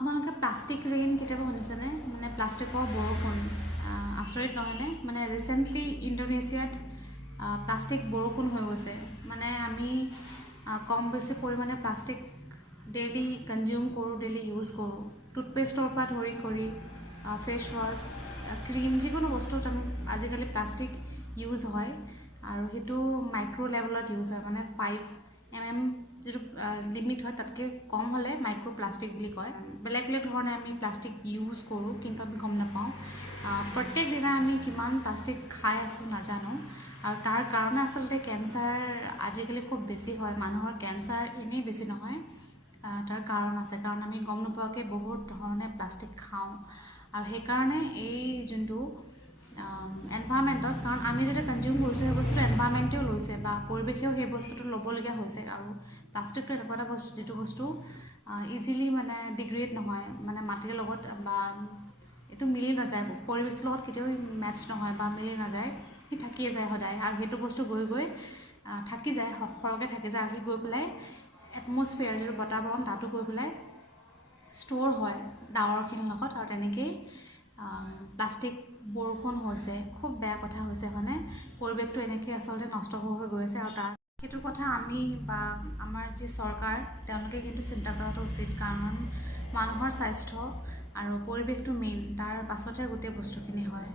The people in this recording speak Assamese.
আপোনালোকে প্লাষ্টিক ৰেইন কেতিয়াবা শুনিছেনে মানে প্লাষ্টিকৰ বৰষুণ আচৰিত নহয়নে মানে ৰিচেণ্টলি ইণ্ডোনেছিয়াত প্লাষ্টিক বৰষুণ হৈ গৈছে মানে আমি কম বেছি পৰিমাণে প্লাষ্টিক ডেইলি কনজিউম কৰোঁ ডেইলি ইউজ কৰোঁ টুথপেষ্টৰ পৰা ধৰি কৰি ফেচ ৱাছ ক্ৰীম যিকোনো বস্তুত আজিকালি প্লাষ্টিক ইউজ হয় আৰু সেইটো মাইক্ৰ' লেভেলত ইউজ হয় মানে 5 mm যিটো লিমিট হয় তাতকৈ কম হ'লে মাইক্ৰ' প্লাষ্টিক বুলি কয় বেলেগ বেলেগ ধৰণে আমি প্লাষ্টিক ইউজ কৰোঁ কিন্তু আমি গম নাপাওঁ প্ৰত্যেক দিনা আমি কিমান প্লাষ্টিক খাই আছোঁ নাজানো আৰু তাৰ কাৰণে আচলতে কেঞ্চাৰ আজিকালি খুব বেছি হয় মানুহৰ কেঞ্চাৰ এনেই বেছি নহয় তাৰ কাৰণ আছে কাৰণ আমি গম নোপোৱাকৈ বহুত ধৰণে প্লাষ্টিক খাওঁ আৰু সেইকাৰণে এই যোনটো এনভাইৰমেণ্টত কাৰণ আমি যেতিয়া কনজিউম কৰিছোঁ সেই বস্তুটো এনভাইৰমেণ্টেও লৈছে বা পৰিৱেশেও সেই বস্তুটো ল'বলগীয়া হৈছে আৰু প্লাষ্টিকটো এনেকুৱা এটা বস্তু যিটো বস্তু ইজিলি মানে ডিগ্ৰেড নহয় মানে মাটিৰ লগত বা এইটো মিলি নাযায় পৰিৱেশটোৰ লগত কেতিয়াও মেটচ নহয় বা মিলি নাযায় সি থাকিয়ে যায় সদায় আৰু সেইটো বস্তু গৈ গৈ থাকি যায় সৰহকৈ থাকি যায় আৰু সি গৈ পেলাই এটমছফিয়াৰ যিটো বাতাবৰণ তাতো গৈ পেলাই ষ্ট'ৰ হয় ডাৱৰখিনিৰ লগত আৰু তেনেকেই প্লাষ্টিক বৰষুণ হৈছে খুব বেয়া কথা হৈছে মানে পৰিৱেশটো এনেকৈ আচলতে নষ্ট হৈ গৈ আছে আৰু তাৰ সেইটো কথা আমি বা আমাৰ যি চৰকাৰ তেওঁলোকে কিন্তু চিন্তা কৰাটো উচিত কাৰণ মানুহৰ স্বাস্থ্য আৰু পৰিৱেশটো মেইন তাৰ পাছতহে গোটেই বস্তুখিনি হয়